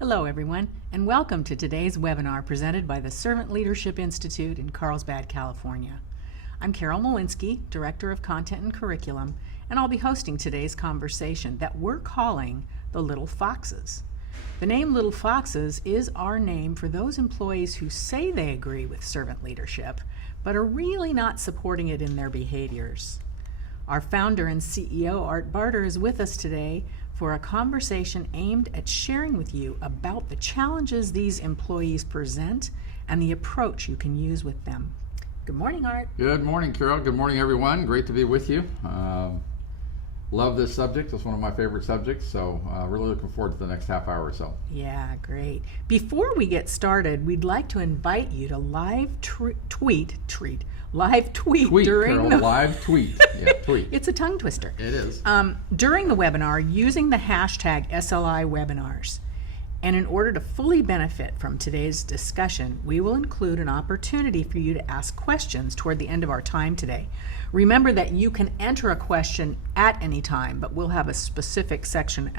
Hello, everyone, and welcome to today's webinar presented by the Servant Leadership Institute in Carlsbad, California. I'm Carol Molinsky, Director of Content and Curriculum, and I'll be hosting today's conversation that we're calling the Little Foxes. The name Little Foxes is our name for those employees who say they agree with servant leadership, but are really not supporting it in their behaviors. Our founder and CEO, Art Barter, is with us today for a conversation aimed at sharing with you about the challenges these employees present and the approach you can use with them. Good morning, Art. Good morning, Carol. Good morning, everyone. Great to be with you. Love this subject. It's one of my favorite subjects, so really looking forward to the next half hour or so. Yeah, great. Before we get started, we'd like to invite you to live tweet during Carol, live tweet. Yeah, tweet. It's a tongue twister. It is. During the webinar, using the hashtag SLI webinars. And in order to fully benefit from today's discussion, we will include an opportunity for you to ask questions toward the end of our time today. Remember that you can enter a question at any time, but we'll have a specific section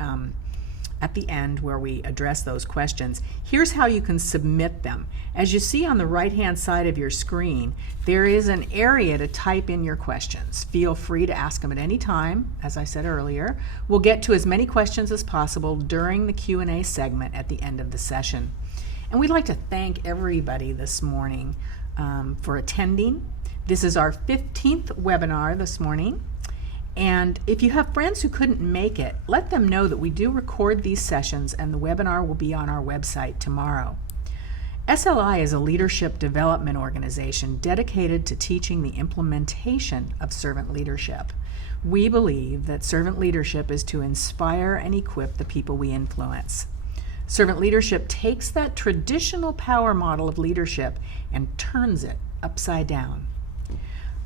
at the end where we address those questions. Here's how you can submit them. As you see on the right-hand side of your screen, there is an area to type in your questions. Feel free to ask them at any time, as I said earlier. We'll get to as many questions as possible during the Q&A segment at the end of the session. And we'd like to thank everybody this morning for attending. This is our 15th webinar this morning. And if you have friends who couldn't make it, let them know that we do record these sessions and the webinar will be on our website tomorrow. SLI is a leadership development organization dedicated to teaching the implementation of servant leadership. We believe that servant leadership is to inspire and equip the people we influence. Servant leadership takes that traditional power model of leadership and turns it upside down.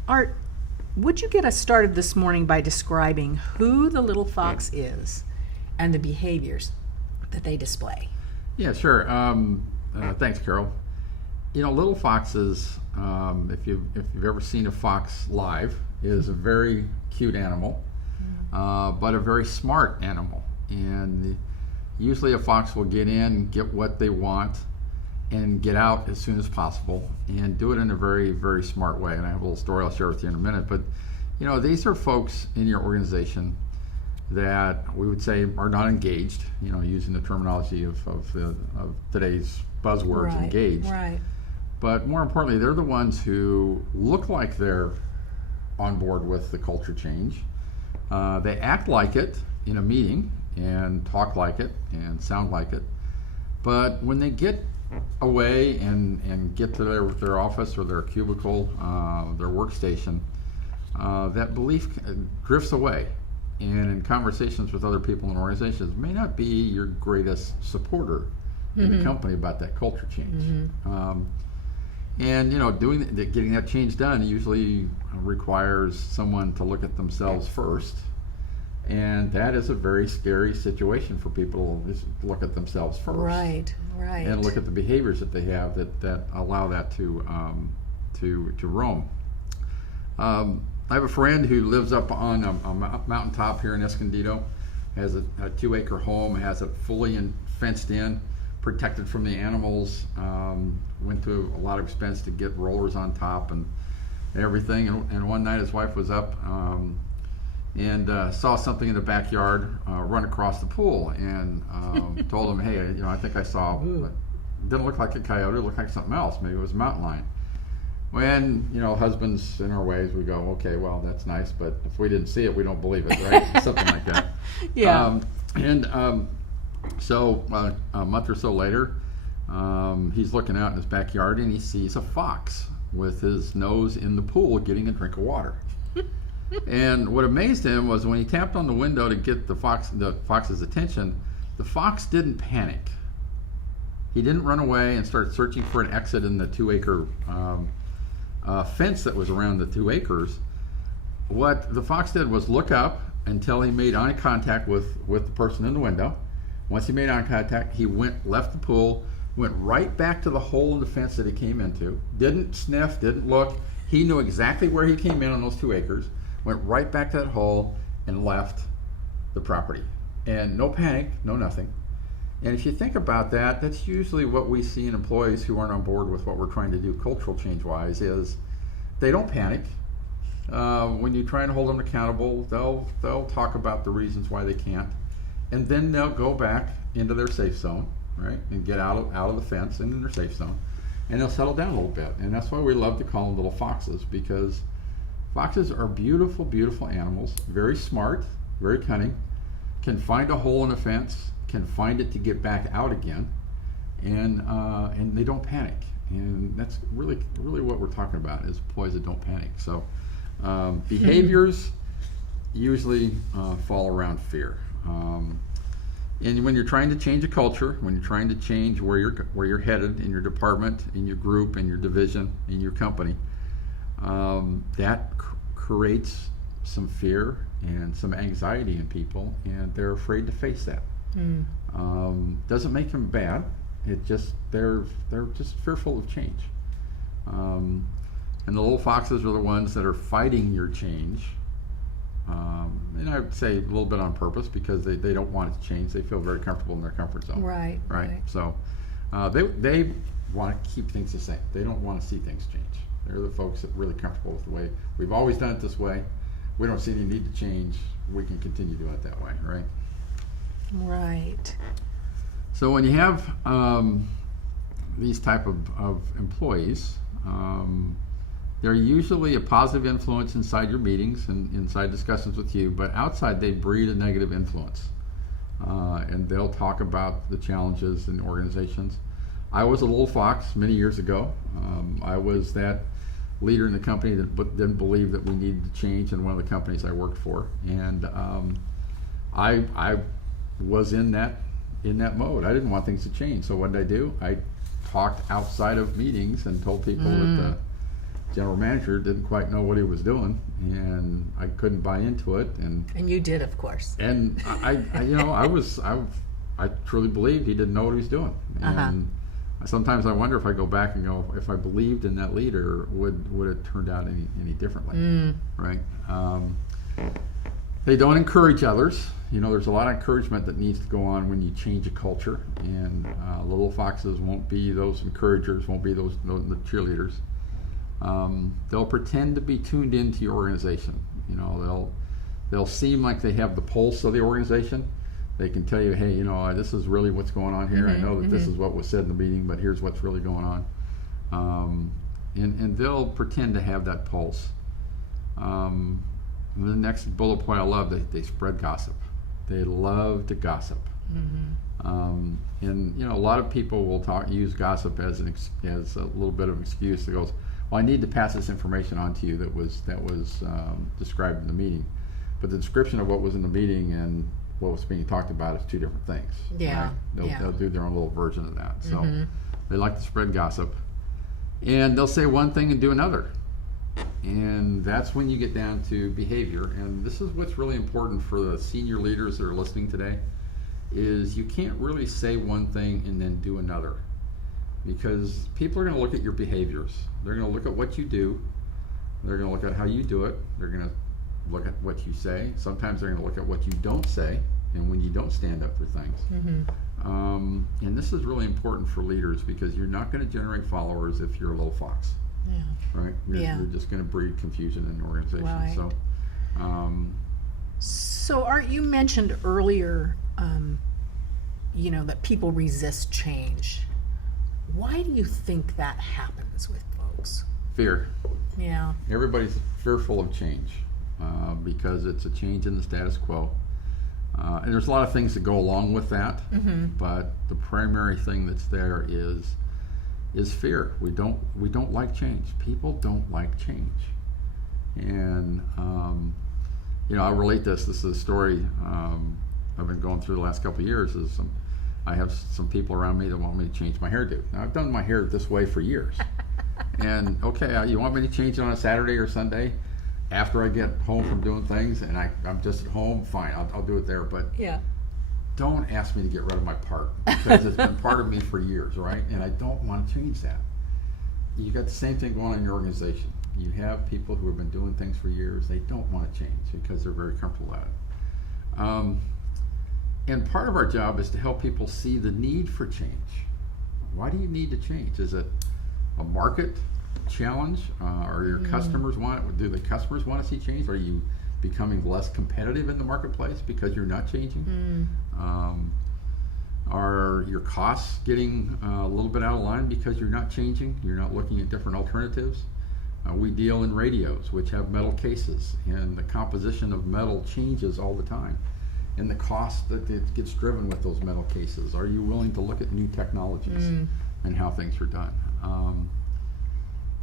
Art, would you get us started this morning by describing who the little fox is and the behaviors that they display? Yeah, sure. Thanks, Carol. You know, little foxes, if you've ever seen a fox live, is a very cute animal, but a very smart animal. And usually a fox will get in, get what they want, and get out as soon as possible and do it in a very, very smart way. And I have a little story I'll share with you in a minute. But, you know, these are folks in your organization that we would say are not engaged, you know, using the terminology of today's buzzwords, Right, engaged. right. But more importantly, they're the ones who look like they're on board with the culture change. They act like it in a meeting and talk like it and sound like it. But when they get away and get to their office or their cubicle, their workstation, that belief drifts away, and in conversations with other people in organizations may not be your greatest supporter in the company about that culture change. And you know, getting that change done usually requires someone to look at themselves first. And that is a very scary situation for people to look at themselves first. Right. And look at the behaviors that they have that allow that to roam. I have a friend who lives up on a mountaintop here in Escondido, has a 2-acre home, has it fully fenced in, protected from the animals, went to a lot of expense to get rollers on top and everything. And one night his wife was up and saw something in the backyard run across the pool, and told him, hey, you know, I think I saw, it didn't look like a coyote, it looked like something else. Maybe it was a mountain lion. When, you know, husbands in our ways, we go, okay, well, that's nice, but if we didn't see it, we don't believe it, right? Something like that. Yeah. So a month or so later, he's looking out in his backyard and he sees a fox with his nose in the pool getting a drink of water. And what amazed him was when he tapped on the window to get the fox's attention, the fox didn't panic. He didn't run away and start searching for an exit in the 2-acre fence that was around the 2 acres. What the fox did was look up until he made eye contact with the person in the window. Once he made eye contact, he left the pool, went right back to the hole in the fence that he came into, didn't sniff, didn't look. He knew exactly where he came in on those 2 acres, went right back to that hole and left the property. And no panic, no nothing. And if you think about that, that's usually what we see in employees who aren't on board with what we're trying to do cultural change-wise is they don't panic. When you try and hold them accountable, they'll talk about the reasons why they can't, and then they'll go back into their safe zone, right, and get out of the fence and in their safe zone, and they'll settle down a little bit. And that's why we love to call them little foxes, because foxes are beautiful, beautiful animals, very smart, very cunning, can find a hole in a fence, can find it to get back out again, and they don't panic. And that's really what we're talking about is employees that don't panic. So behaviors usually fall around fear. And when you're trying to change a culture, when you're trying to change where you're headed in your department, in your group, in your division, in your company, that creates some fear and some anxiety in people, and they're afraid to face that. Doesn't make them bad. It just they're just fearful of change. And the little foxes are the ones that are fighting your change. And I would say a little bit on purpose, because they don't want it to change. They feel very comfortable in their comfort zone. Right. So they want to keep things the same. They don't want to see things change. They're the folks that are really comfortable with the way we've always done it this way. We don't see any need to change. We can continue doing it that way, right? Right. So when you have these type of employees, they're usually a positive influence inside your meetings and inside discussions with you, but outside they breed a negative influence. And they'll talk about the challenges in organizations. I was a little fox many years ago. I was that leader in the company that didn't believe that we needed to change in one of the companies I worked for. And I was in that mode. I didn't want things to change. So what did I do? I talked outside of meetings and told people that the general manager didn't quite know what he was doing, and I couldn't buy into it. And you did, of course. And I truly believed he didn't know what he was doing. And sometimes I wonder if I go back and go, if I believed in that leader, would it turned out any differently, right? They don't encourage others. There's a lot of encouragement that needs to go on when you change a culture, and little foxes won't be those encouragers, won't be the cheerleaders. They'll pretend to be tuned into your organization. They'll seem like they have the pulse of the organization. They can tell you, hey, this is really what's going on here. I know that this is what was said in the meeting, but here's what's really going on. And they'll pretend to have that pulse. The next bullet point I love, they spread gossip. They love to gossip. And a lot of people will use gossip as a little bit of an excuse that goes, well, I need to pass this information on to you that was described in the meeting. But the description of what was in the meeting and what was being talked about is two different things. Yeah. Right? They'll do their own little version of that. So they like to spread gossip. And they'll say one thing and do another. And that's when you get down to behavior. And this is what's really important for the senior leaders that are listening today, is you can't really say one thing and then do another. Because people are going to look at your behaviors. They're going to look at what you do. They're going to look at how you do it. They're going to look at what you say. Sometimes they're going to look at what you don't say and when you don't stand up for things. And this is really important for leaders, because you're not going to generate followers if you're a little fox. Right? You're just going to breed confusion in the organization. Right. So Art, you mentioned earlier, that people resist change. Why do you think that happens with folks? Fear. Yeah. Everybody's fearful of change because it's a change in the status quo. And there's a lot of things that go along with that, but the primary thing that's there is fear. We don't like change. People don't like change. And I'll relate this. This is a story I've been going through the last couple of years. I have some people around me that want me to change my hairdo. Now, I've done my hair this way for years. And okay, you want me to change it on a Saturday or Sunday after I get home from doing things and I'm just at home? Fine, I'll do it there. But don't ask me to get rid of my part, because it's been part of me for years, right? And I don't want to change that. You got the same thing going on in your organization. You have people who have been doing things for years. They don't want to change because they're very comfortable at it. And part of our job is to help people see the need for change. Why do you need to change? Is it a market challenge? Or your customers do the customers want to see change? Are you becoming less competitive in the marketplace because you're not changing? Are your costs getting a little bit out of line because you're not changing? You're not looking at different alternatives? We deal in radios, which have metal cases, and the composition of metal changes all the time, and the cost that it gets driven with those metal cases. Are you willing to look at new technologies and how things are done?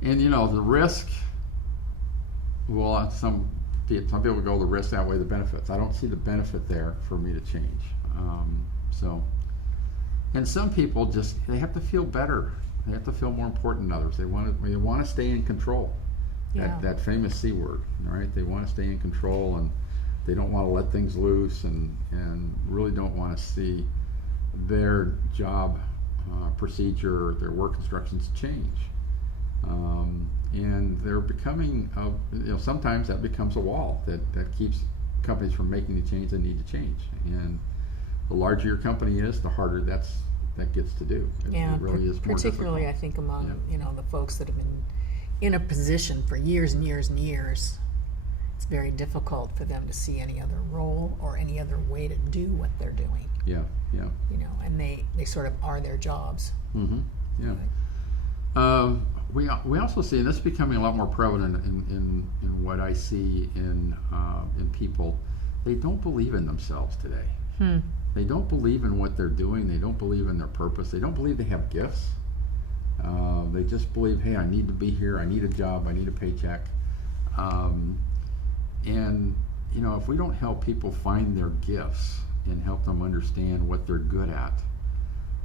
And the risk, well, some people go the risk outweigh the benefits. I don't see the benefit there for me to change. And some people they have to feel better. They have to feel more important than others. They want to stay in control. Yeah. That famous C word, right? They want to stay in control, and they don't want to let things loose, and really don't want to see their job procedure, their work instructions change. And they're becoming, sometimes that becomes a wall that keeps companies from making the change they need to change. And the larger your company is, the harder that gets to do. It really is more particularly difficult. I think among the folks that have been in a position for years and years and years. It's very difficult for them to see any other role or any other way to do what they're doing. Yeah. And they sort of are their jobs. Yeah. We also see, and this is becoming a lot more prevalent in what I see in people. They don't believe in themselves today. They don't believe in what they're doing. They don't believe in their purpose. They don't believe they have gifts. They just believe, hey, I need to be here. I need a job. I need a paycheck. And if we don't help people find their gifts and help them understand what they're good at,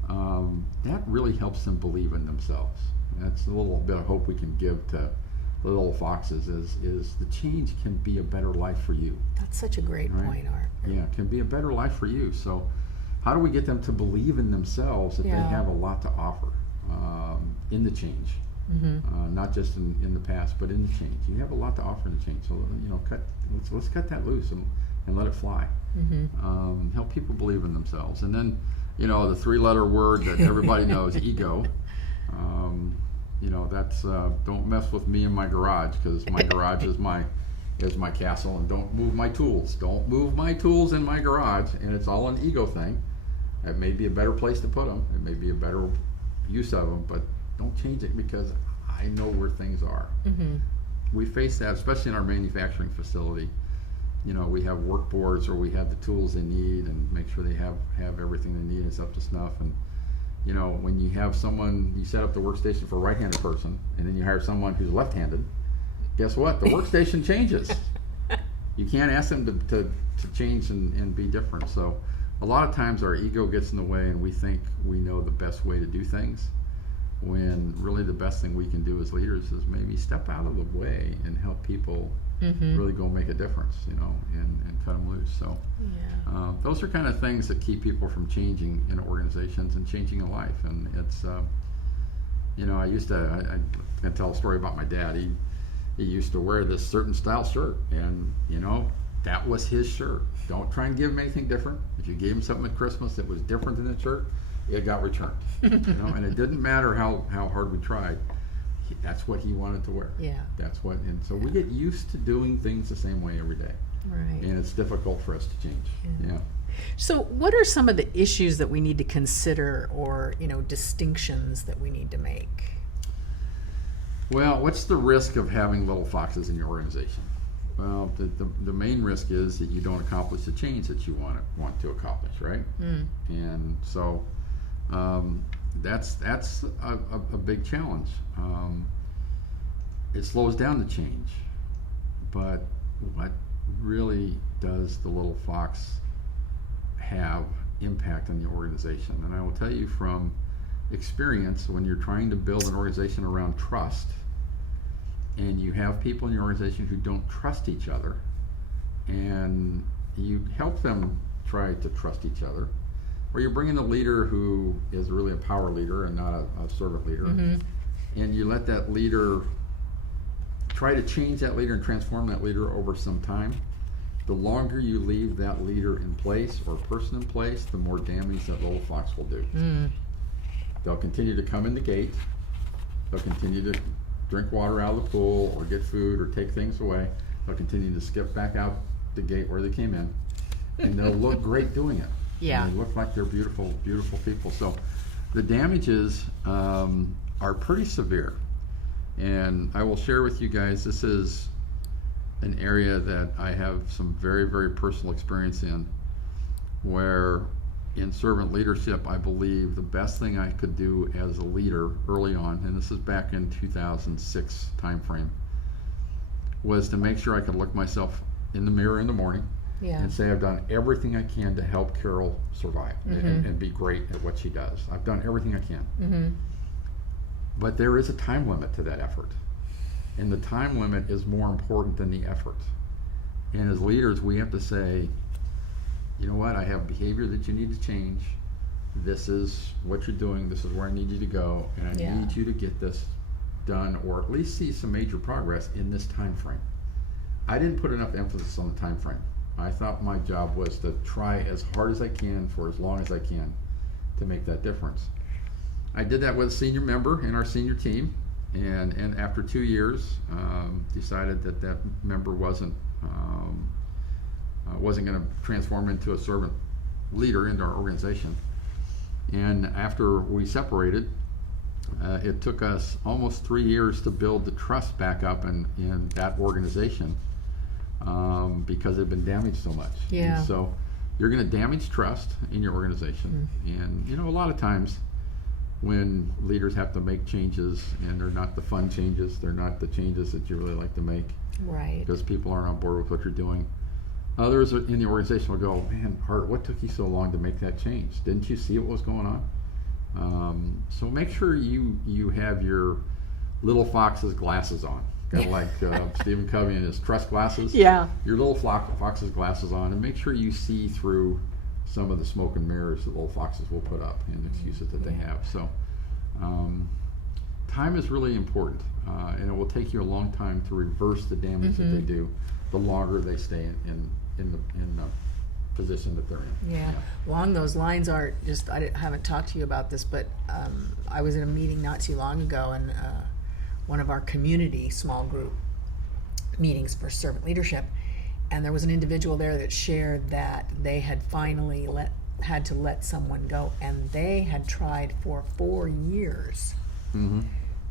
that really helps them believe in themselves. That's a little bit of hope we can give to the little foxes is the change can be a better life for you. That's such a great point, Art. Yeah, it can be a better life for you. So how do we get them to believe in themselves that they have a lot to offer in the change? Not just in the past, but in the change. You have a lot to offer in the change. So let's cut that loose and let it fly. Help people believe in themselves. And then the three-letter word that everybody knows, ego. That's don't mess with me in my garage, because my garage is my castle, and don't move my tools. Don't move my tools in my garage. And it's all an ego thing. It may be a better place to put them. It may be a better use of them, but don't change it because I know where things are. We face that, especially in our manufacturing facility. We have work boards, or we have the tools they need, and make sure they have everything they need. It's up to snuff. And when you have someone, you set up the workstation for a right-handed person, and then you hire someone who's left-handed, guess what? The workstation changes. You can't ask them to change and be different. So a lot of times our ego gets in the way, and we think we know the best way to do things, when really the best thing we can do as leaders is maybe step out of the way and help people really go make a difference, and cut them loose. So those are kind of things that keep people from changing in organizations and changing in life. And it's, I can tell a story about my dad. He used to wear this certain style shirt, and that was his shirt. Don't try and give him anything different. If you gave him something at Christmas that was different than the shirt, it got returned. And it didn't matter how hard we tried. That's what he wanted to wear. Yeah. And so we get used to doing things the same way every day. Right. And it's difficult for us to change. Yeah. So what are some of the issues that we need to consider, or distinctions that we need to make? Well, what's the risk of having little foxes in your organization? Well, the main risk is that you don't accomplish the change that you want to accomplish, right? And so that's a big challenge. It slows down the change, but what really does the little fox have impact on the organization? And I will tell you from experience, when you're trying to build an organization around trust, and you have people in your organization who don't trust each other, and you help them try to trust each other, or you bring in a leader who is really a power leader and not a servant leader, and you let that leader try to change that leader and transform that leader over some time, the longer you leave that leader in place or person in place, the more damage that little fox will do. They'll continue to come in the gate. They'll continue to drink water out of the pool or get food or take things away. They'll continue to skip back out the gate where they came in. And they'll look great doing it. Yeah. And they look like they're beautiful, beautiful people. So the damages are pretty severe. And I will share with you guys, this is an area that I have some very, very personal experience in, where in servant leadership, I believe the best thing I could do as a leader early on, and this is back in 2006 timeframe, was to make sure I could look myself in the mirror in the morning and say I've done everything I can to help Carol survive and be great at what she does. I've done everything I can. But there is a time limit to that effort. And the time limit is more important than the effort. And as leaders, we have to say, you know what, I have behavior that you need to change. This is what you're doing. This is where I need you to go. And I need you to get this done, or at least see some major progress in this time frame. I didn't put enough emphasis on the time frame. I thought my job was to try as hard as I can for as long as I can to make that difference. I did that with a senior member in our senior team, and after 2 years, decided that member wasn't going to transform into a servant leader into our organization. And after we separated, it took us almost 3 years to build the trust back up in that organization, because it had been damaged so much. Yeah. And so you're going to damage trust in your organization. And a lot of times when leaders have to make changes, and they're not the fun changes, they're not the changes that you really like to make, Right. because people aren't on board with what you're doing. Others in the organization will go, man, Art, what took you so long to make that change? Didn't you see what was going on? So make sure you have your little fox's glasses on, kind of like Stephen Covey and his trust glasses. Yeah. Your little fox's glasses on, and make sure you see through some of the smoke and mirrors that little foxes will put up and the excuses that they have. So time is really important, and it will take you a long time to reverse the damage that they do the longer they stay in the position that they're in. Yeah. Along those lines, Art, I haven't talked to you about this, but I was in a meeting not too long ago, and one of our community small group meetings for servant leadership, and there was an individual there that shared that they had finally had to let someone go, and they had tried for 4 years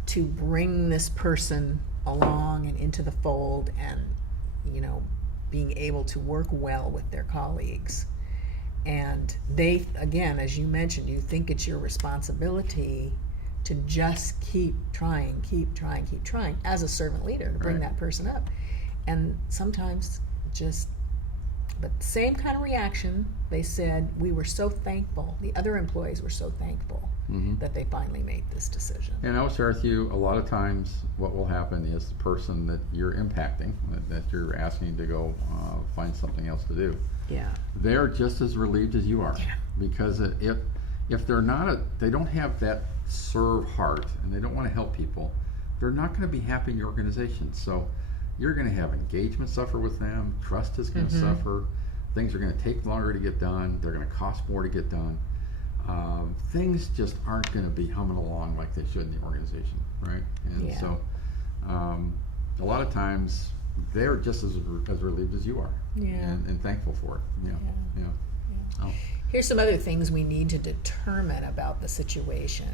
to bring this person along and into the fold, and being able to work well with their colleagues. And they, again, as you mentioned, you think it's your responsibility to just keep trying as a servant leader to bring that person up. And sometimes but same kind of reaction. They said, we were so thankful, the other employees were so thankful that they finally made this decision. And I'll share with you, a lot of times what will happen is the person that you're impacting, that you're asking to go find something else to do, they're just as relieved as you are. Because if they're not they don't have that serve heart, and they don't want to help people, they're not going to be happy in your organization. So you're going to have engagement suffer with them, trust is going to suffer, things are going to take longer to get done, they're going to cost more to get done. Things just aren't going to be humming along like they should in the organization, right? And so a lot of times they're just as relieved as you are, and thankful for it. Oh. Here's some other things we need to determine about the situation.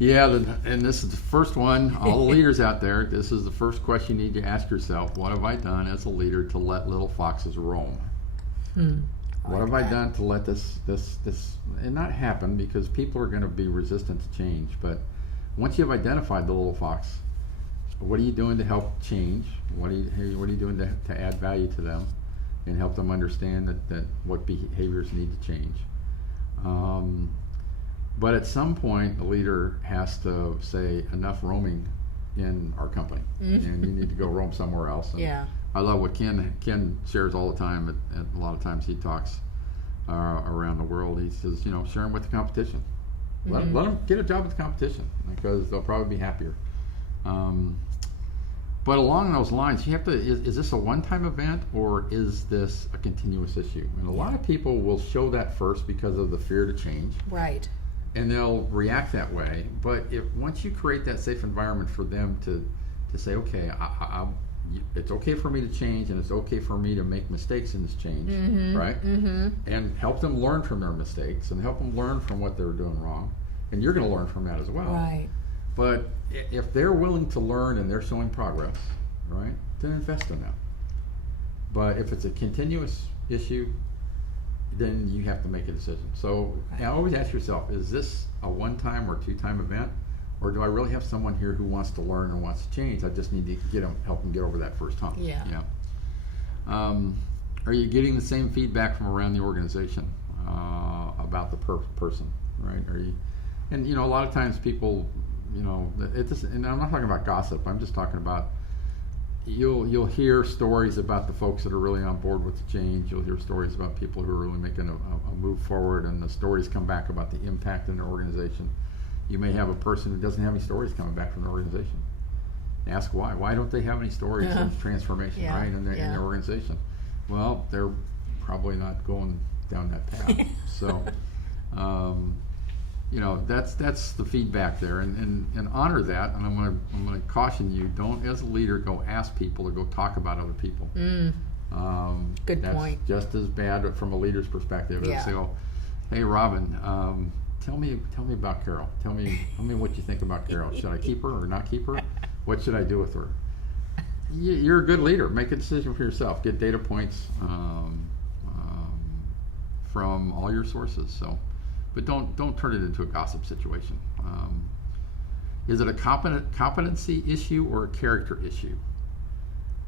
And this is the first one, all the leaders out there, this is the first question you need to ask yourself. What have I done as a leader to let little foxes roam? What have I done to let this and not happen? Because people are going to be resistant to change. But once you've identified the little fox, what are you doing to help change? What are you doing to add value to them and help them understand that what behaviors need to change? But at some point, the leader has to say, enough roaming in our company, and you need to go roam somewhere else. And I love what Ken shares all the time. A lot of times he talks around the world. He says, share them with the competition. Let them get a job with the competition, because they'll probably be happier. But along those lines, you have to, is this a one-time event or is this a continuous issue? And a lot of people will show that first because of the fear to change. Right. And they'll react that way. But if once you create that safe environment for them to say, okay, it's okay for me to change and it's okay for me to make mistakes in this change, right? And help them learn from their mistakes and help them learn from what they're doing wrong. And you're going to learn from that as well. Right. But if they're willing to learn and they're showing progress, right, then invest in them. But if it's a continuous issue, then you have to make a decision. So always ask yourself, is this a one-time or two-time event? Or do I really have someone here who wants to learn and wants to change? I just need to help them get over that first hump. Yeah. Are you getting the same feedback from around the organization about the person, right? And a lot of times people, and I'm not talking about gossip. I'm just talking about you'll hear stories about the folks that are really on board with the change. You'll hear stories about people who are really making a move forward, and the stories come back about the impact in their organization. You may have a person who doesn't have any stories coming back from the organization. Ask why. Why don't they have any stories of transformation, right, in their organization? Well, they're probably not going down that path. So, that's the feedback there, and honor that. And I'm gonna caution you: don't, as a leader, go ask people or go talk about other people. Good that's point. Just as bad from a leader's perspective as say, "Hey, Robin, tell me about Carol. Tell me what you think about Carol. Should I keep her or not keep her? What should I do with her?" You're a good leader. Make a decision for yourself. Get data points from all your sources. So, but don't turn it into a gossip situation. Is it a competency issue or a character issue?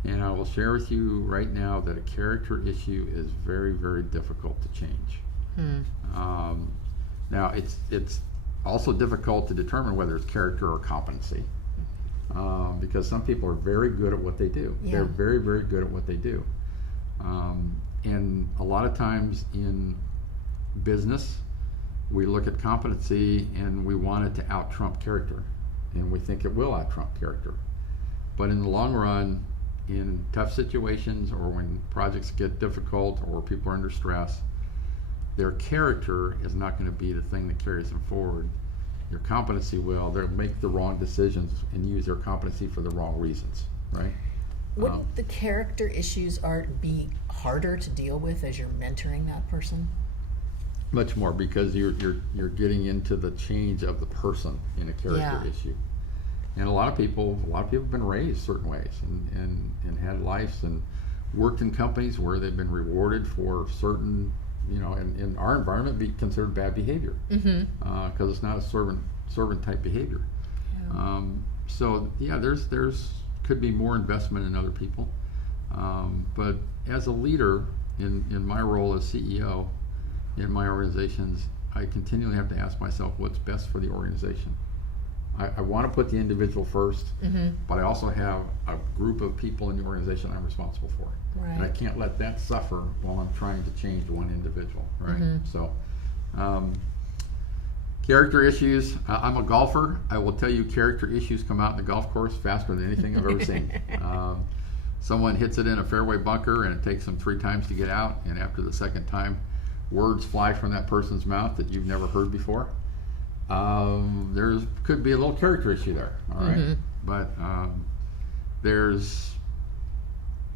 And I will share with you right now that a character issue is very, very difficult to change. Now, it's also difficult to determine whether it's character or competency, because some people are very good at what they do. They're very, very good at what they do. And a lot of times in business, we look at competency and we want it to out-trump character, and we think it will out-trump character. But in the long run, in tough situations or when projects get difficult or people are under stress, their character is not going to be the thing that carries them forward. Your competency will. They'll make the wrong decisions and use their competency for the wrong reasons, right? Wouldn't the character issues be harder to deal with as you're mentoring that person? Much more, because you're getting into the change of the person in a character issue. And a lot of people have been raised certain ways and had lives and worked in companies where they've been rewarded for certain, in our environment, be considered bad behavior, because it's not a servant type behavior. There's could be more investment in other people, but as a leader in my role as CEO in my organizations, I continually have to ask myself what's best for the organization. I want to put the individual first, but I also have a group of people in the organization I'm responsible for. Right. And I can't let that suffer while I'm trying to change one individual, right? So, character issues. I'm a golfer. I will tell you, character issues come out in the golf course faster than anything I've ever seen. Someone hits it in a fairway bunker and it takes them 3 times to get out, and after the second time, words fly from that person's mouth that you've never heard before. There could be a little character issue there, all right? But there's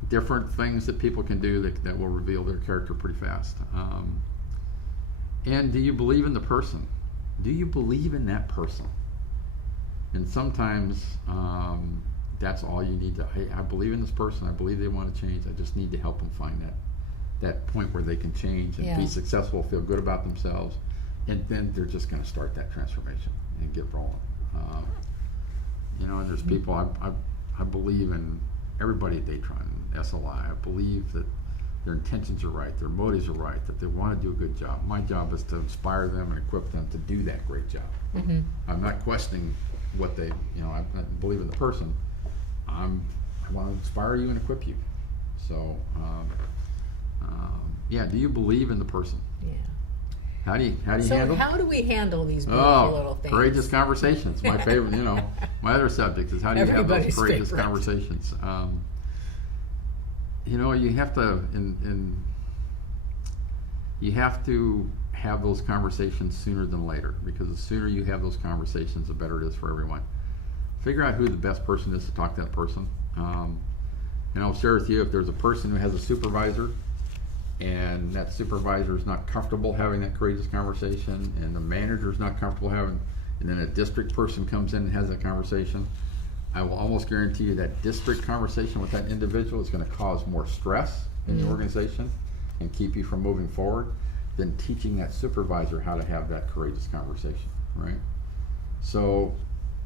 different things that people can do that will reveal their character pretty fast. And do you believe in the person? Do you believe in that person? And sometimes that's all you need to, hey, I believe in this person. I believe they want to change. I just need to help them find that point where they can change and be successful, feel good about themselves. And then they're just going to start that transformation and get rolling. And there's people, I believe in everybody at Datron, SLI. I believe that their intentions are right, their motives are right, that they want to do a good job. My job is to inspire them and equip them to do that great job. I'm not questioning what they, I believe in the person. I want to inspire you and equip you. So, do you believe in the person? Yeah. How do you So handle? how do we handle these beautiful little things? Courageous conversations. My favorite. My other subject is how do you have those Everybody's courageous favorite. conversations? You have to you have to have those conversations sooner than later, because the sooner you have those conversations, the better it is for everyone. Figure out who the best person is to talk to that person. And I'll share with you, if there's a person who has a supervisor and that supervisor is not comfortable having that courageous conversation, and the manager is not comfortable having, and then a district person comes in and has that conversation, I will almost guarantee you that district conversation with that individual is going to cause more stress in the organization and keep you from moving forward than teaching that supervisor how to have that courageous conversation, right? So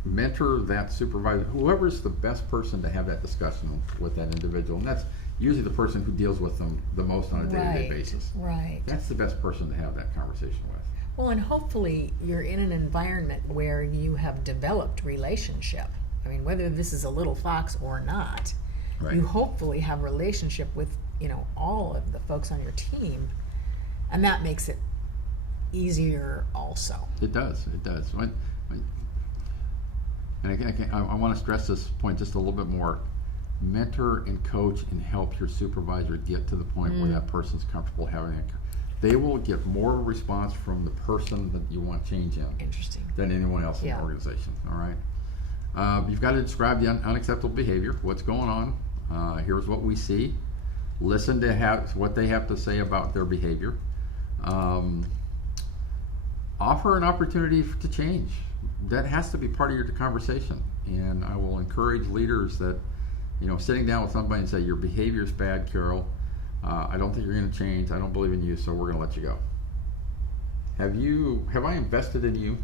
mentor that supervisor, whoever's the best person to have that discussion with that individual, and that's usually the person who deals with them the most on a day-to-day basis. Right. That's the best person to have that conversation with. Well, and hopefully you're in an environment where you have developed relationship. I mean, whether this is a little fox or not, Right. you hopefully have relationship with, all of the folks on your team, and that makes it easier also. It does. And I want to stress this point just a little bit more. Mentor and coach and help your supervisor get to the point where that person's comfortable having it. They will get more response from the person that you want change in Interesting. than anyone else in the organization. All right. You've got to describe the unacceptable behavior. What's going on? Here's what we see. Listen to what they have to say about their behavior. Offer an opportunity to change. That has to be part of your conversation. And I will encourage leaders that, sitting down with somebody and say, your behavior is bad, Carol. I don't think you're going to change. I don't believe in you, so we're going to let you go. Have I invested in you?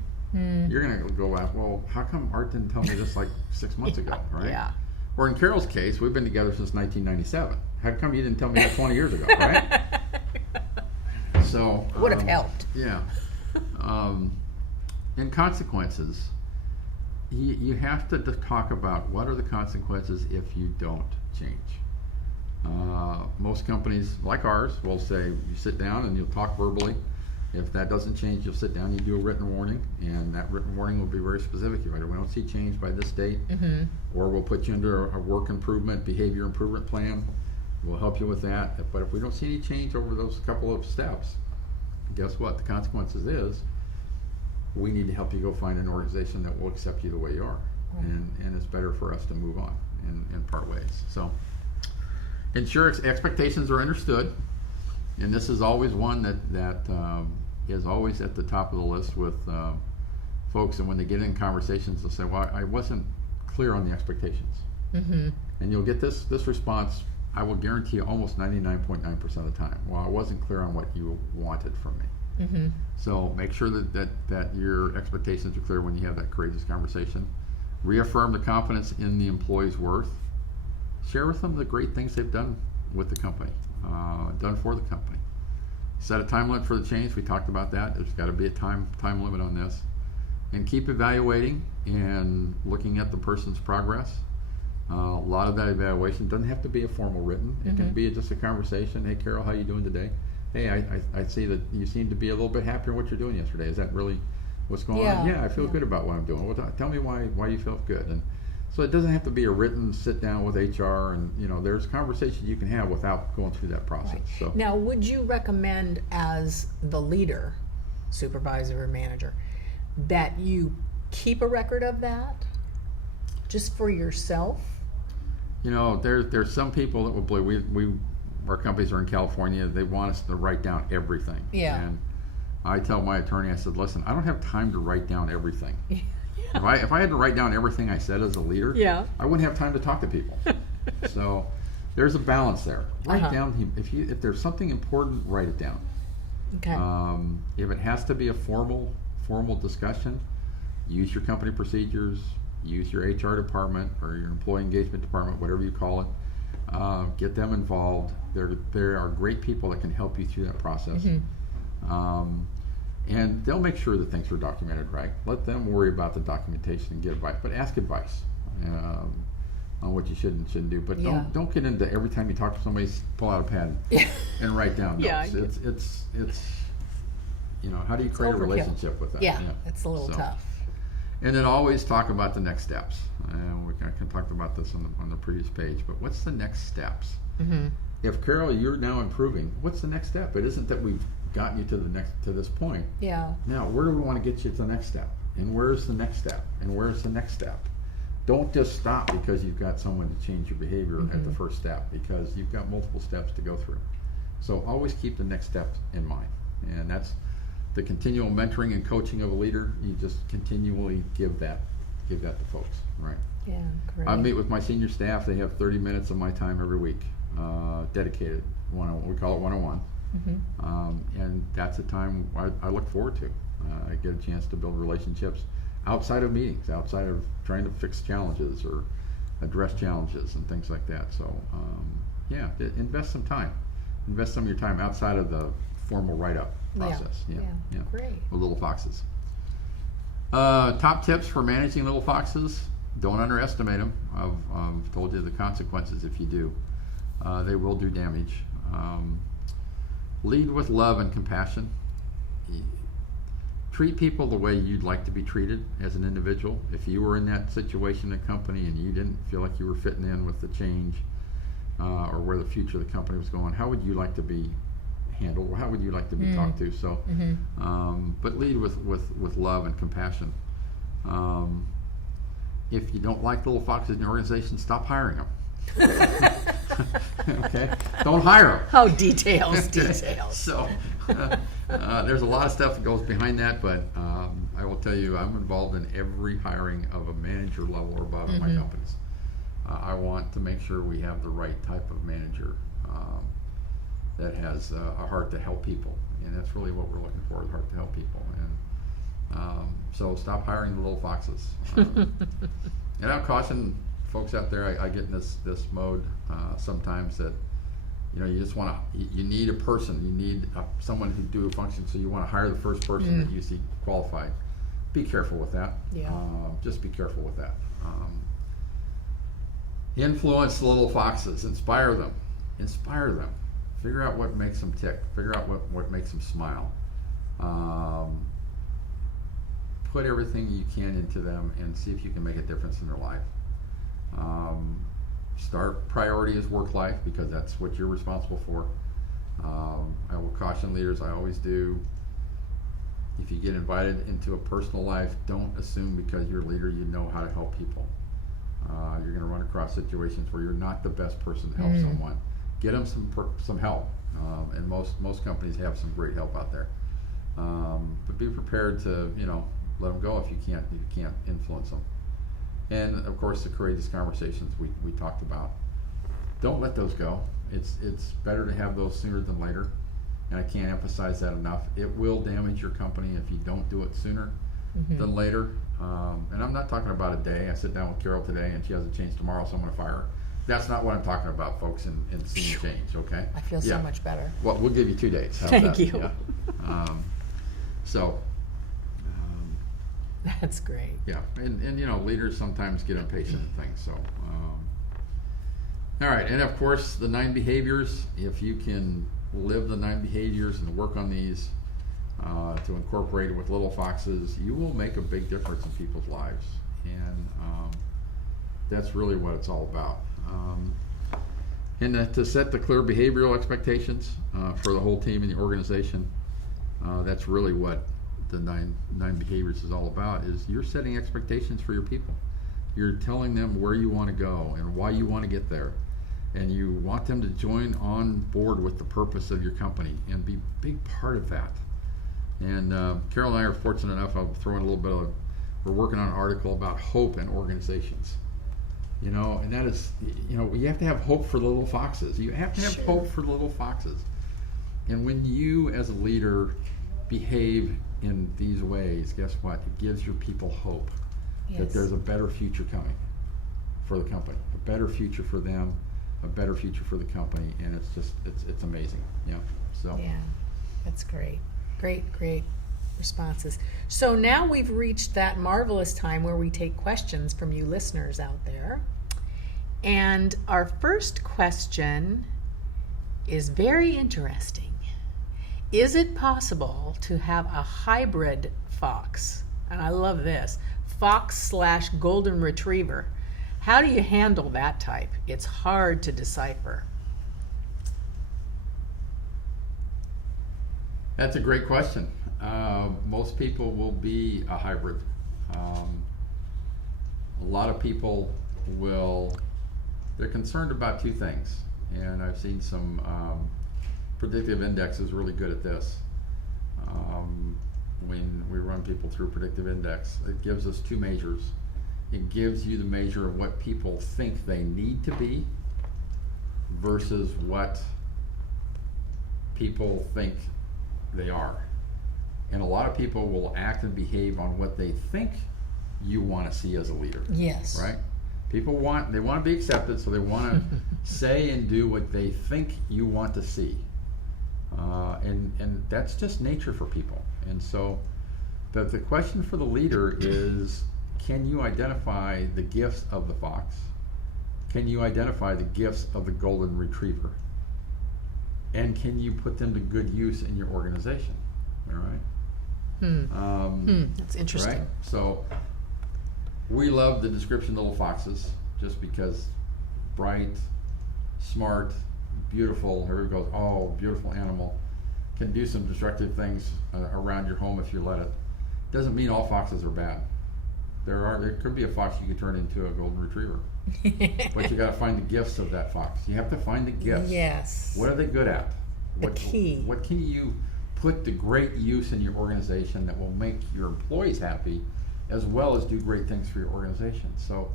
You're going to go, well, how come Art didn't tell me this like 6 months ago, right? Yeah. Or in Carol's case, we've been together since 1997. How come you didn't tell me that 20 years ago, right? So Would have helped. Yeah. And consequences. You have to talk about what are the consequences if you don't change. Most companies like ours will say you sit down and you'll talk verbally. If that doesn't change, you'll sit down, you do a written warning, and that written warning will be very specific. Right? We don't see change by this date, or we'll put you under a work improvement, behavior improvement plan. We'll help you with that. But if we don't see any change over those couple of steps, guess what? The consequences is we need to help you go find an organization that will accept you the way you are, and it's better for us to move on and part ways. So ensure expectations are understood. And this is always one that is always at the top of the list with folks. And when they get in conversations, they'll say, well, I wasn't clear on the expectations. And you'll get this response, I will guarantee you, almost 99.9% of the time. Well, I wasn't clear on what you wanted from me. So make sure that your expectations are clear when you have that courageous conversation. Reaffirm the confidence in the employee's worth. Share with them the great things they've done with the company. Done for the company. Set a time limit for the change. We talked about that. There's got to be a time limit on this. And keep evaluating and looking at the person's progress. A lot of that evaluation doesn't have to be a formal written. It can be just a conversation. Hey, Carol, how you doing today? Hey, I see that you seem to be a little bit happier what you're doing yesterday. Is that really what's going on? Yeah, I feel good about what I'm doing. Well, tell me why you felt good. And so it doesn't have to be a written sit down with HR, and there's conversations you can have without going through that process. Right. So Now, would you recommend, as the leader, supervisor or manager, that you keep a record of that just for yourself? There's some people that will believe our companies are in California. They want us to write down everything. Yeah. And I tell my attorney, I said, listen, I don't have time to write down everything. If I had to write down everything I said as a leader, I wouldn't have time to talk to people. So there's a balance there. Write down, if there's something important, write it down. Okay. If it has to be a formal discussion, use your company procedures, use your HR department or your employee engagement department, whatever you call it. Get them involved. There are great people that can help you through that process. And they'll make sure that things are documented right. Let them worry about the documentation and get advice, but ask advice on what you should and shouldn't do. But don't get into every time you talk to somebody, pull out a pen and write down notes. how do you create a overkill. relationship with that? Yeah, it's a little So- tough. And then always talk about the next steps. I can talk about this on the previous page, but what's the next steps? Mm-hmm. If Carol, you're now improving, what's the next step? It isn't that we've gotten you to this point. Yeah. Now, where do we want to get you to the next step? And where's the next step? And where's the next step? Don't just stop because you've got someone to change your behavior at the first step, because you've got multiple steps to go through. So always keep the next step in mind. And that's the continual mentoring and coaching of a leader. You just continually give that to folks, right? Yeah, great. I meet with my senior staff. They have 30 minutes of my time every week, dedicated. We call it one-on-one. And that's a time I look forward to. I get a chance to build relationships outside of meetings, outside of trying to fix challenges or address challenges and things like that. So, invest some time. Invest some of your time outside of the formal write-up process. Yeah, great. With little foxes. Top tips for managing little foxes: don't underestimate them. I've told you the consequences if you do. They will do damage. Lead with love and compassion. Treat people the way you'd like to be treated as an individual. If you were in that situation in a company and you didn't feel like you were fitting in with the change or where the future of the company was going, how would you like to be handled? How would you like to be talked to? So, but lead with love and compassion. If you don't like little foxes in your organization, stop hiring them. Okay, don't hire them. Oh, details. So there's a lot of stuff that goes behind that, but I will tell you, I'm involved in every hiring of a manager level or above in my companies. I want to make sure we have the right type of manager that has a heart to help people, and that's really what we're looking for, the heart to help people. And so stop hiring the little foxes. And I'll caution folks out there, I get in this mode sometimes that you just want to, you need a person, you need someone who do a function, so you want to hire the first person that you see qualified. Be careful with that. Yeah. Just be careful with that. Influence the little foxes, inspire them. Figure out what makes them tick, figure out what makes them smile. Put everything you can into them and see if you can make a difference in their life. Start priority is work life, because that's what you're responsible for. I will caution leaders, I always do, if you get invited into a personal life, don't assume because you're a leader you know how to help people. You're going to run across situations where you're not the best person to help someone. Get them some help, and most companies have some great help out there. But be prepared to let them go if you can't influence them. And of course, the courageous conversations we talked about. Don't let those go. It's better to have those sooner than later, and I can't emphasize that enough. It will damage your company if you don't do it sooner than later. And I'm not talking about a day. I sit down with Carol today and she has a change tomorrow, so I'm going to fire her. That's not what I'm talking about, folks, in seeing change. Okay. I feel so much better. Well, we'll give you 2 days. How's Thank that? you. Yeah. So. That's great. Yeah, and leaders sometimes get impatient and things. So, all right, and of course the 9 behaviors. If you can live the 9 behaviors and work on these to incorporate it with little foxes, you will make a big difference in people's lives, and that's really what it's all about. And to set the clear behavioral expectations for the whole team and the organization, that's really what the nine behaviors is all about. Is you're setting expectations for your people. You're telling them where you want to go and why you want to get there, and you want them to join on board with the purpose of your company and be a big part of that. And Carol and I are fortunate enough, I'll throw in a little bit of, we're working on an article about hope in organizations. And that is, you have to have hope for the little foxes. You have to have hope for the little foxes. And when you as a leader behave in these ways, guess what? It gives your people hope that there's a better future coming for the company, a better future for them, a better future for the company, and it's just, it's amazing. Yeah. So. Yeah, that's great. Great responses. So now we've reached that marvelous time where we take questions from you listeners out there. And our first question is very interesting. Is it possible to have a hybrid fox? And I love this, fox/golden retriever. How do you handle that type? It's hard to decipher. That's a great question. Most people will be a hybrid. A lot of people they're concerned about two things, and I've seen some predictive indexes really good at this. When we run people through predictive index, it gives us two measures. It gives you the measure of what people think they need to be versus what people think they are. And a lot of people will act and behave on what they think you want to see as a leader. Yes. Right? People want to be accepted, so they want to say and do what they think you want to see. And that's just nature for people. And so the question for the leader is, can you identify the gifts of the fox? Can you identify the gifts of the golden retriever? And can you put them to good use in your organization? All right? That's interesting. Right? So we love the description little foxes just because bright, smart, beautiful. Everybody goes, oh, beautiful animal. Can do some destructive things around your home if you let it. Doesn't mean all foxes are bad. There could be a fox you could turn into a golden retriever. But you got to find the gifts of that fox. You have to find the gifts. Yes. What are they good at? The key. What can you put to great use in your organization that will make your employees happy, as well as do great things for your organization? So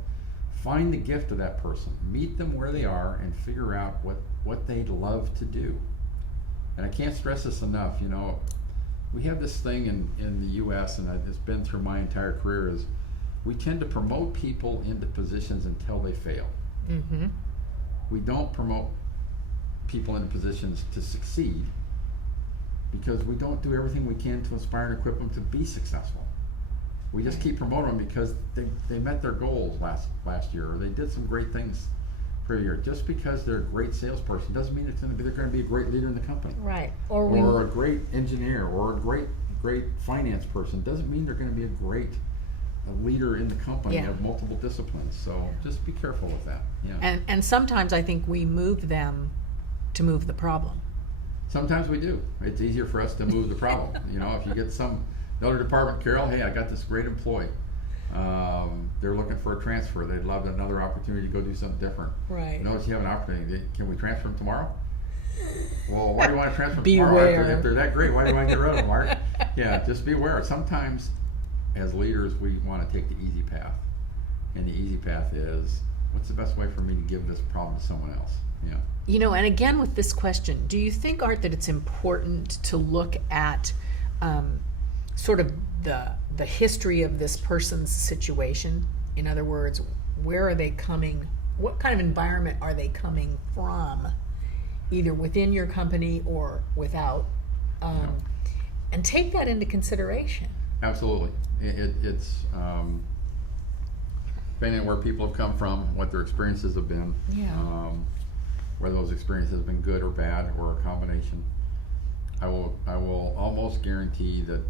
find the gift of that person. Meet them where they are and figure out what they'd love to do. And I can't stress this enough. You know, we have this thing in the U.S., and it's been through my entire career, is we tend to promote people into positions until they fail. Mm-hmm. We don't promote people into positions to succeed because we don't do everything we can to inspire and equip them to be successful. We just keep promoting them because they met their goals last year, or they did some great things for a year. Just because they're a great salesperson doesn't mean they're going to be a great leader in the company. Right. Or a great engineer, or a great finance person. Doesn't mean they're going to be a great leader in the company of multiple disciplines. So just be careful with that. Yeah. And sometimes I think we move them to move the problem. Sometimes we do. It's easier for us to move the problem. You know, if you get another department, Carol, hey, I got this great employee. They're looking for a transfer. They'd love another opportunity to go do something different. Right. Notice you have an opportunity. Can we transfer them tomorrow? Well, why do you want to transfer them Beware. tomorrow? If they're that great, why do you want to get rid of them, Mark? Yeah, just be aware. Sometimes as leaders, we want to take the easy path. And the easy path is, what's the best way for me to give this problem to someone else? Yeah. You know, and again with this question, do you think, Art, that it's important to look at sort of the history of this person's situation? In other words, where are they coming? What kind of environment are they coming from, either within your company or without? And take that into consideration. Absolutely. It's depending on where people have come from, what their experiences have been, whether those experiences have been good or bad or a combination. I will almost guarantee that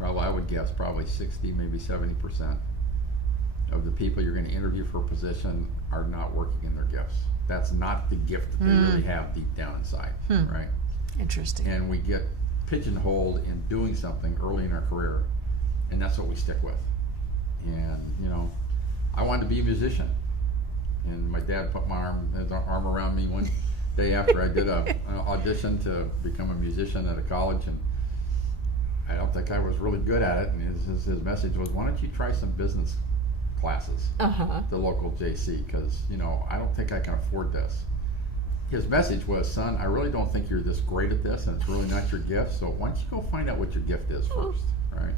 I would guess probably 60, maybe 70% of the people you're going to interview for a position are not working in their gifts. That's not the gift that they really have deep down inside, right? Interesting. And we get pigeonholed in doing something early in our career, and that's what we stick with. And you know, I wanted to be a musician, and my dad put his arm around me one day after I did an audition to become a musician at a college, and I don't think I was really good at it. And his message was, "Why don't you try some business classes at the local JC? Because you know, I don't think I can afford this." His message was, "Son, I really don't think you're this great at this, and it's really not your gift. So why don't you go find out what your gift is first, right?"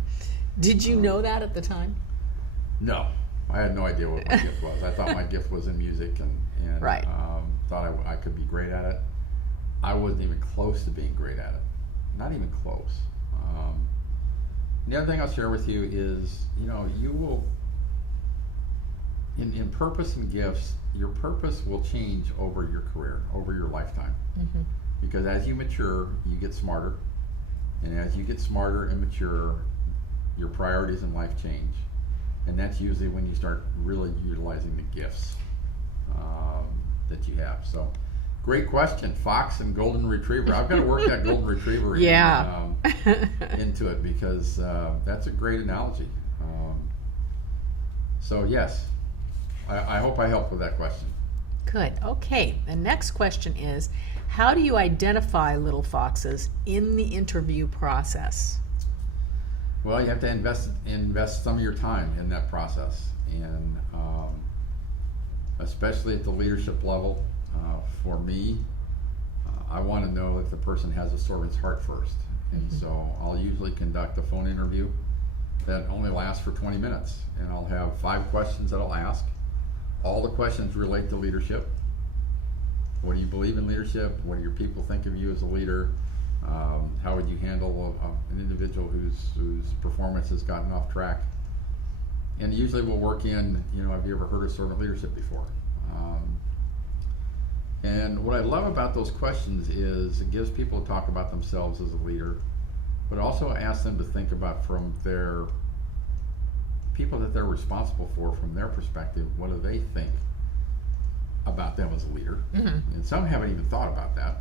Did you know that at the time? No, I had no idea what my gift was. I thought my gift was in music, and Right. Thought I could be great at it. I wasn't even close to being great at it. Not even close. The other thing I'll share with you is, you know, you will, in purpose and gifts, your purpose will change over your career, over your lifetime. because as you mature, you get smarter. And as you get smarter and mature, your priorities in life change. And that's usually when you start really utilizing the gifts that you have. So, great question. Fox and golden retriever. I've got to work that golden retriever Yeah. into it, because that's a great analogy. So yes, I hope I helped with that question. Good. Okay. The next question is, how do you identify little foxes in the interview process? Well, you have to invest some of your time in that process, and especially at the leadership level. For me, I want to know if the person has a servant's heart first, and so I'll usually conduct a phone interview that only lasts for 20 minutes, and I'll have 5 questions that I'll ask. All the questions relate to leadership. What do you believe in leadership? What do your people think of you as a leader? How would you handle an individual whose performance has gotten off track? And usually we'll work in, have you ever heard of servant leadership before? And what I love about those questions is it gives people to talk about themselves as a leader, but also asks them to think about, from their people that they're responsible for, from their perspective, what do they think about them as a leader? And some haven't even thought about that.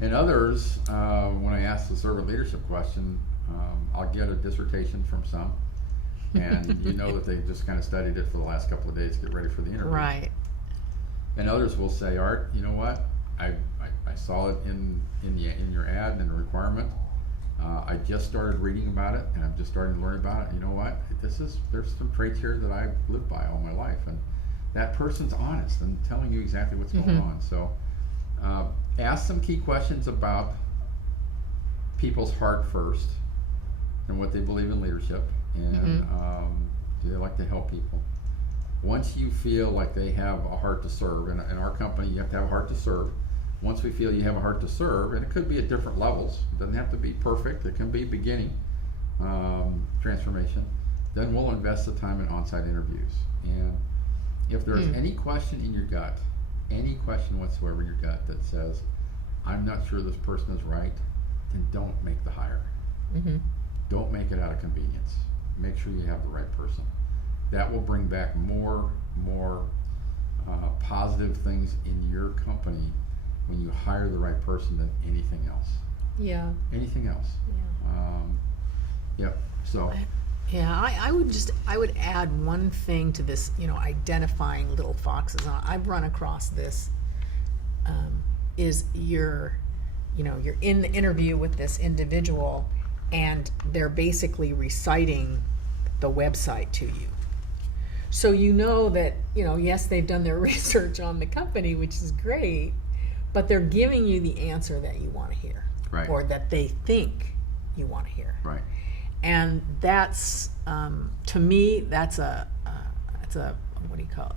And others, when I ask the servant leadership question, I'll get a dissertation from some, and that they just kind of studied it for the last couple of days to get ready for the interview. Right. And others will say, Art, you know what? I saw it in your ad and the requirement. I just started reading about it, and I'm just starting to learn about it. You know what? There's some traits here that I've lived by all my life, and that person's honest and telling you exactly what's going on. So ask some key questions about people's heart first, and what they believe in leadership, and do they like to help people. Once you feel like they have a heart to serve, and in our company you have to have a heart to serve. Once we feel you have a heart to serve, and it could be at different levels, it doesn't have to be perfect, it can be beginning transformation, then we'll invest the time in on-site interviews. And if there's any question in your gut, any question whatsoever in your gut that says, I'm not sure this person is right, then don't make the hire. Don't make it out of convenience. Make sure you have the right person. That will bring back more positive things in your company when you hire the right person than anything else. Yeah. Anything else. Yep. So. Yeah, I would add one thing to this, identifying little foxes. I've run across this, is you're in the interview with this individual, and they're basically reciting the website to you. So that, yes, they've done their research on the company, which is great, but they're giving you the answer that you want to hear. Right. Or that they think you want to hear. Right. And that's, to me, that's a what do you call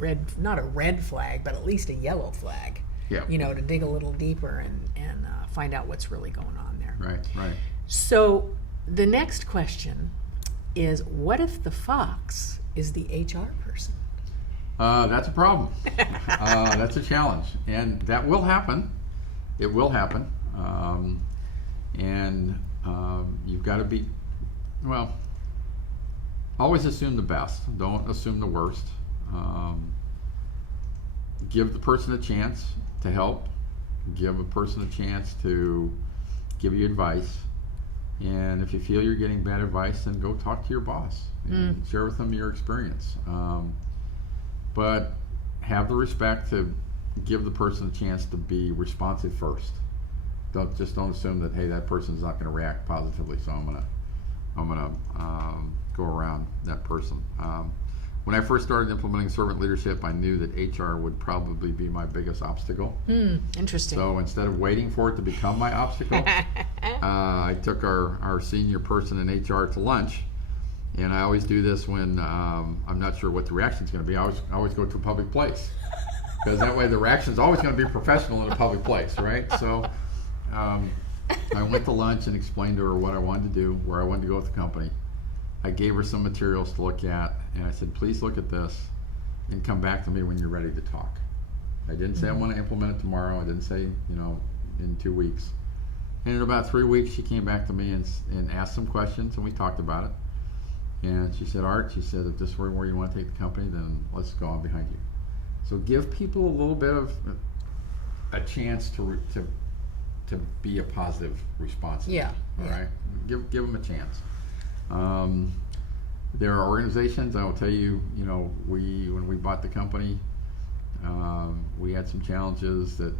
it? Not a red flag, but at least a yellow flag. Yeah. To dig a little deeper and find out what's really going on there. Right. So the next question is, what if the fox is the HR person? That's a problem. That's a challenge, and that will happen. It will happen, and you've got to be, always assume the best. Don't assume the worst. Give the person a chance to help. Give a person a chance to give you advice. And if you feel you're getting bad advice, then go talk to your boss and share with them your experience. But have the respect to give the person a chance to be responsive first. Don't assume that, hey, that person's not going to react positively, so I'm gonna go around that person. When I first started implementing servant leadership, I knew that HR would probably be my biggest obstacle. Interesting. So instead of waiting for it to become my obstacle, I took our senior person in HR to lunch, and I always do this when I'm not sure what the reaction is going to be. I always go to a public place, because that way the reaction is always going to be professional in a public place, right? So I went to lunch and explained to her what I wanted to do, where I wanted to go with the company. I gave her some materials to look at, and I said, please look at this and come back to me when you're ready to talk. I didn't say I want to implement it tomorrow. I didn't say, in 2 weeks. And in about 3 weeks, she came back to me and asked some questions, and we talked about it. And she said, Art, she said, if this is where you want to take the company, then let's go on behind you. So give people a little bit of a chance to be a positive response. Yeah. All right. Give them a chance. There are organizations. I will tell you. When we bought the company, we had some challenges that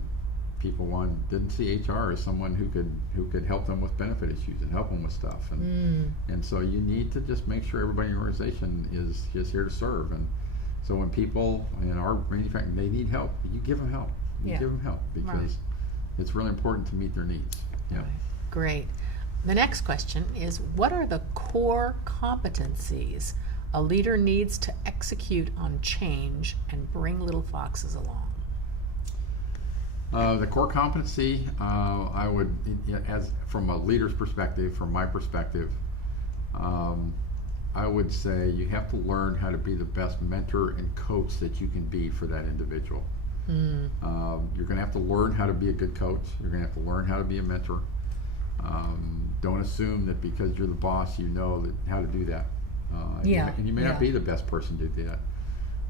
people didn't see HR as someone who could help them with benefit issues and help them with stuff. And so you need to just make sure everybody in your organization is just here to serve. And so when people in our manufacturing, they need help, you give them help. You give them help because it's really important to meet their needs. Yeah. Right. Great. The next question is, what are the core competencies a leader needs to execute on change and bring little foxes along? The core competency, I would, as from a leader's perspective, from my perspective, I would say you have to learn how to be the best mentor and coach that you can be for that individual. You're going to have to learn how to be a good coach. You're going to have to learn how to be a mentor. Don't assume that because you're the boss, you know how to do that. And you may not be the best person to do that.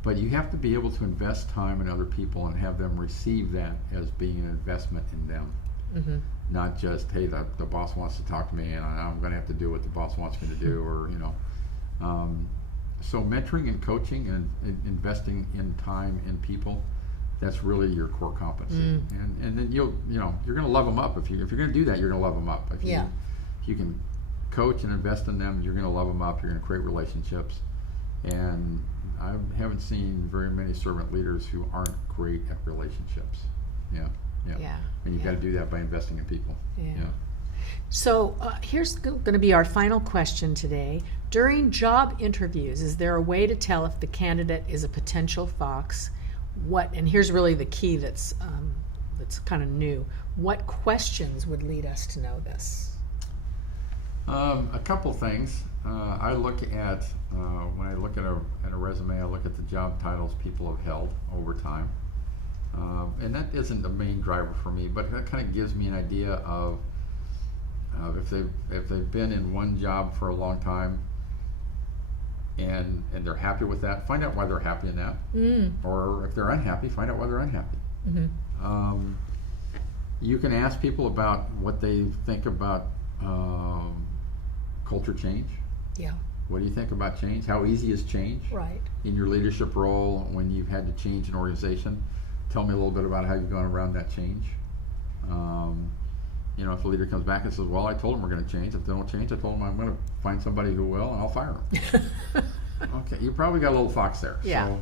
But you have to be able to invest time in other people and have them receive that as being an investment in them. Not just, hey, the boss wants to talk to me and I'm going to have to do what the boss wants me to do, or so mentoring and coaching and investing in time in people, that's really your core competency. And then you're going to love them up. If you're going to do that, you're going to love them up. If you can coach and invest in them, you're going to love them up. You're going to create relationships. And I haven't seen very many servant leaders who aren't great at relationships. And you've got to do that by investing in people. So here's going to be our final question today. During job interviews, is there a way to tell if the candidate is a potential fox? And here's really the key that's kind of new. What questions would lead us to know this? A couple things. I look at when I look at a resume, I look at the job titles people have held over time, and that isn't the main driver for me, but that kind of gives me an idea of if they've been in one job for a long time and they're happy with that, find out why they're happy in that, or if they're unhappy, find out why they're unhappy. You can ask people about what they think about culture change. What do you think about change? How easy is change? Right. In your leadership role, when you've had to change an organization, tell me a little bit about how you've gone around that change. If a leader comes back and says, well, I told them we're going to change. If they don't change, I told them I'm going to find somebody who will, and I'll fire them. Okay, you probably got a little fox there. So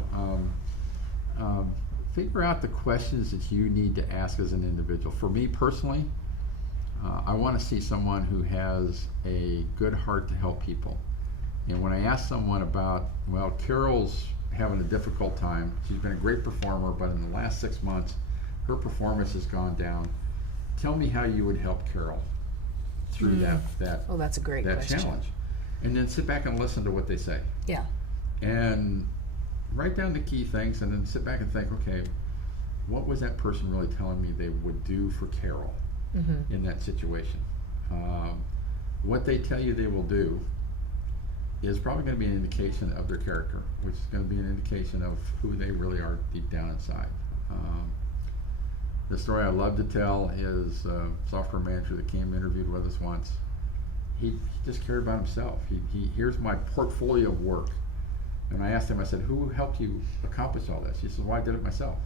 figure out the questions that you need to ask as an individual. For me personally, I want to see someone who has a good heart to help people. And when I ask someone about, well, Carol's having a difficult time. She's been a great performer, but in the last 6 months, her performance has gone down. Tell me how you would help Carol through that Oh, that's a great question. challenge. And then sit back and listen to what they say. And write down the key things and then sit back and think, okay, what was that person really telling me they would do for Carol in that situation? What they tell you they will do is probably going to be an indication of their character, which is going to be an indication of who they really are deep down inside. The story I love to tell is a software manager that came and interviewed with us once. He just cared about himself. Here's my portfolio of work. And I asked him, I said, who helped you accomplish all this? He said, well, I did it myself.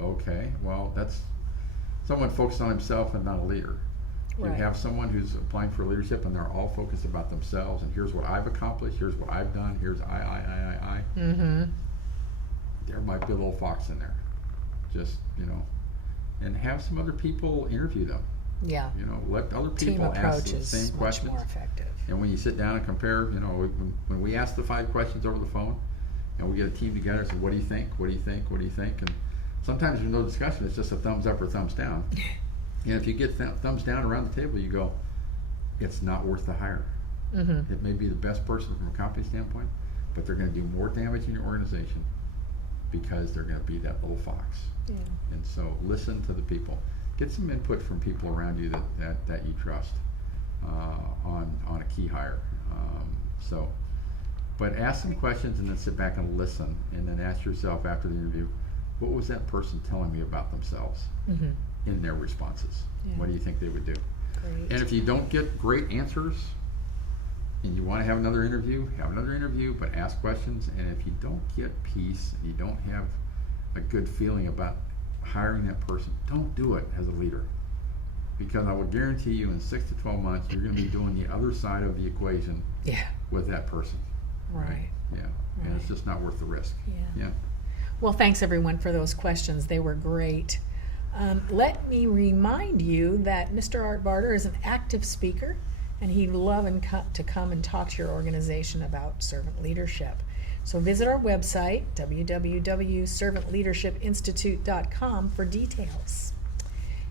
Okay, well, that's someone focused on himself and not a leader. You have someone who's applying for leadership and they're all focused about themselves and here's what I've accomplished, here's what I've done, here's I. There might be a little fox in there. Just, and have some other people interview them. Let other people ask the same questions. Much more effective. And when you sit down and compare, when we ask the 5 questions over the phone and we get a team together and say, what do you think? What do you think? What do you think? And sometimes there's no discussion, it's just a thumbs up or thumbs down. And if you get thumbs down around the table, you go, it's not worth the hire. It may be the best person from a company standpoint, but they're going to do more damage in your organization because they're going to be that little fox. Yeah. And so listen to the people. Get some input from people around you that you trust on a key hire. But ask some questions and then sit back and listen, and then ask yourself after the interview, what was that person telling me about themselves in their responses? Yeah. What do you think they would do? Great. And if you don't get great answers and you want to have another interview, but ask questions. And if you don't get peace and you don't have a good feeling about hiring that person, don't do it as a leader. Because I will guarantee you in 6 to 12 months, you're going to be doing the other side of the equation Yeah. with that person. Right. Yeah. And it's just not worth the risk. Yeah. Well, thanks everyone for those questions. They were great. Let me remind you that Mr. Art Barter is an active speaker, and he'd love to come and talk to your organization about servant leadership. So visit our website, www.servantleadershipinstitute.com, for details.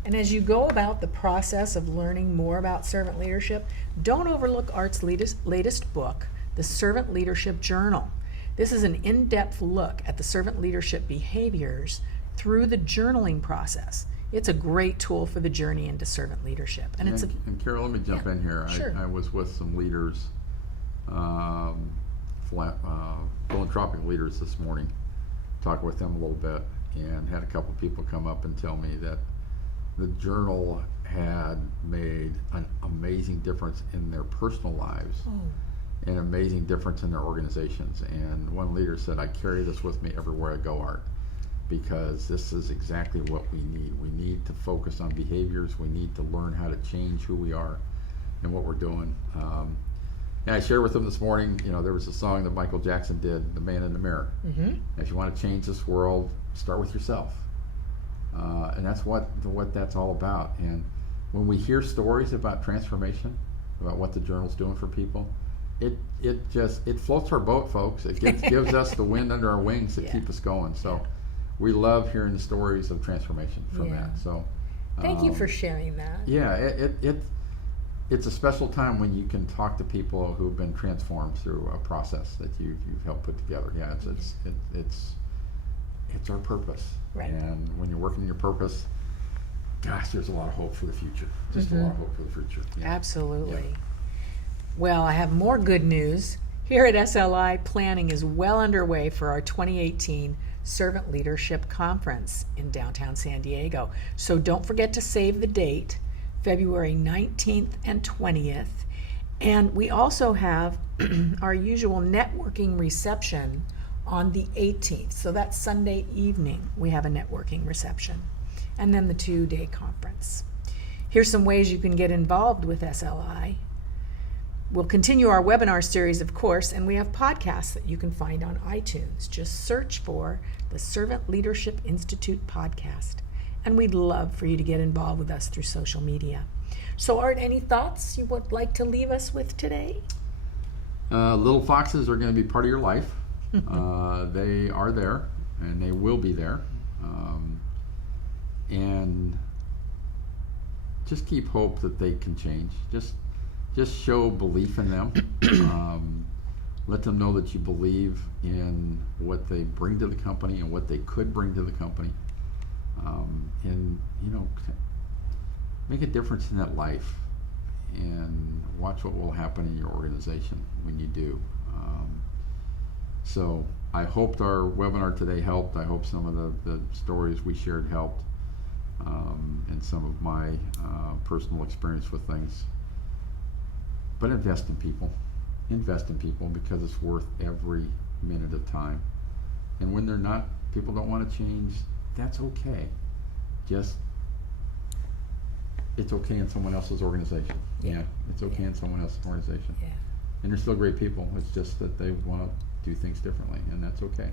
And as you go about the process of learning more about servant leadership, don't overlook Art's latest book, The Servant Leadership Journal. This is an in-depth look at the servant leadership behaviors through the journaling process. It's a great tool for the journey into servant leadership. And And Carol, let me jump in here. Sure. I was with some leaders, philanthropic leaders this morning, talking with them a little bit, and had a couple people come up and tell me that the journal had made an amazing difference in their personal lives, an amazing difference in their organizations. And one leader said, I carry this with me everywhere I go, Art, because this is exactly what we need. We need to focus on behaviors. We need to learn how to change who we are and what we're doing. And I shared with them this morning, there was a song that Michael Jackson did, The Man in the Mirror. If you want to change this world, start with yourself. And that's what that's all about. And when we hear stories about transformation, about what the journal's doing for people, it floats our boat, folks. It gives us the wind under our wings to keep us going. So we love hearing the stories of transformation from that. So thank you for sharing that. Yeah, it's a special time when you can talk to people who've been transformed through a process that you've helped put together. Yeah, it's our purpose. Right. And when you're working in your purpose, gosh, there's a lot of hope for the future. Just a lot of hope for the future. Yeah. Absolutely. Yeah. Well, I have more good news. Here at SLI, planning is well underway for our 2018 Servant Leadership Conference in downtown San Diego. So don't forget to save the date, February 19th and 20th. And we also have our usual networking reception on the 18th. So that's Sunday evening, we have a networking reception. And then the 2-day conference. Here's some ways you can get involved with SLI. We'll continue our webinar series, of course, and we have podcasts that you can find on iTunes. Just search for the Servant Leadership Institute podcast. And we'd love for you to get involved with us through social media. So, Art, any thoughts you would like to leave us with today? Little foxes are going to be part of your life. They are there, and they will be there. And just keep hope that they can change. Just show belief in them. Let them know that you believe in what they bring to the company and what they could bring to the company. And make a difference in that life, and watch what will happen in your organization when you do. So I hoped our webinar today helped. I hope some of the stories we shared helped, and some of my personal experience with things. But invest in people because it's worth every minute of time. And when people don't want to change, that's okay. It's okay in someone else's organization. Yeah, it's okay in someone else's organization. Yeah. And they're still great people. It's just that they want to do things differently, and that's okay.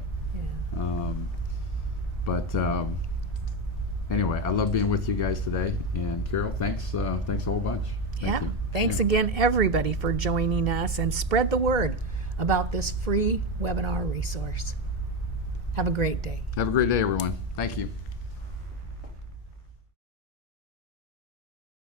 Yeah. Anyway, I love being with you guys today. And Carol, thanks a whole bunch. Thank you. Thanks again, everybody, for joining us, and spread the word about this free webinar resource. Have a great day. Have a great day, everyone. Thank you.